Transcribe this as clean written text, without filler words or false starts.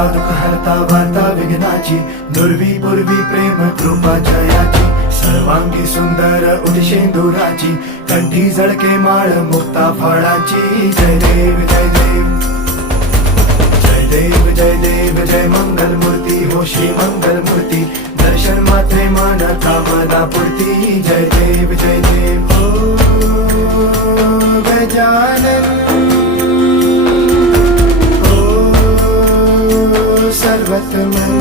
हरता दुःख हरता वार्ता विघ्नाची, दुर्वी पूर्वी प्रेम कृपा जयाची, सर्वांगी सुंदर उदिशेंदुराची, कंठी झळके माळ मुक्ता फळाची. जय देव जय देव जय देव जय देव जय मंगल मूर्ती हो श्री मंगल मूर्ती, दर्शन मात्रे मन कामना पूर्ती. जय देव जय देव हो गजानन हो सर्वतमन